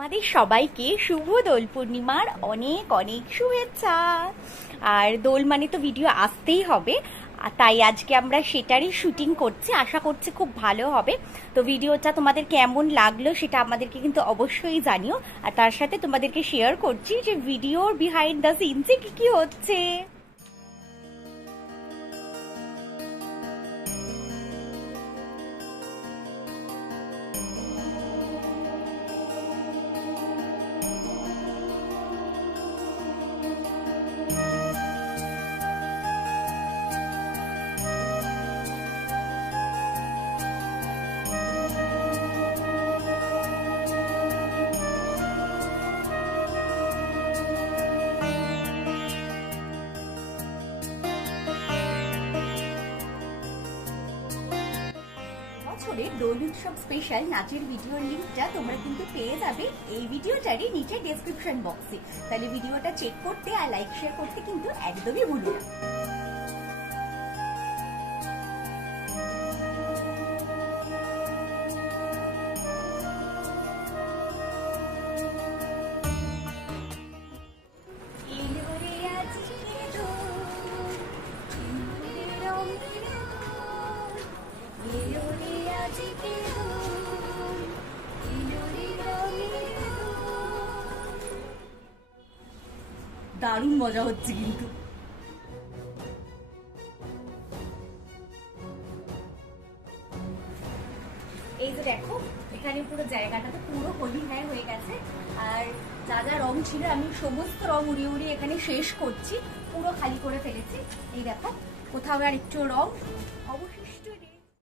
তোমাদের সবাইকে শুভ দোল পূর্ণিমার অনেক অনেক শুভেচ্ছা। আর দোল মানে তো ভিডিও আসতেই হবে, তাই আজকে আমরা সেটারই শুটিং করছি। আশা করছি খুব ভালো হবে। তো ভিডিওটা তোমাদের কেমন লাগলো সেটা আমাদেরকে কিন্তু অবশ্যই জানিও। আর তার সাথে তোমাদেরকে শেয়ার করছি যে ভিডিওর বিহাইন্ড দ্য সিনসে কি কি হচ্ছে। দোল উৎসব স্পেশাল নাচের ভিডিওর লিঙ্কটা তোমরা কিন্তু পেয়ে যাবে এই ভিডিওটারই নিচে ডেসক্রিপশন বক্সে। তাহলে ভিডিওটা চেক করতে আর লাইক শেয়ার করতে কিন্তু একদমই ভুলো না। দারুণ মজা হচ্ছে কিন্তু। এই যে দেখো এখানে পুরো জায়গাটা তো পুরো হোলি হয়ে গেছে। আর যা যা রং ছিল আমি সমস্ত রং উড়িয়ে উড়িয়ে এখানে শেষ করছি, পুরো খালি করে ফেলেছি। এই দেখো কোথাও আর একটু রং অবশ্যই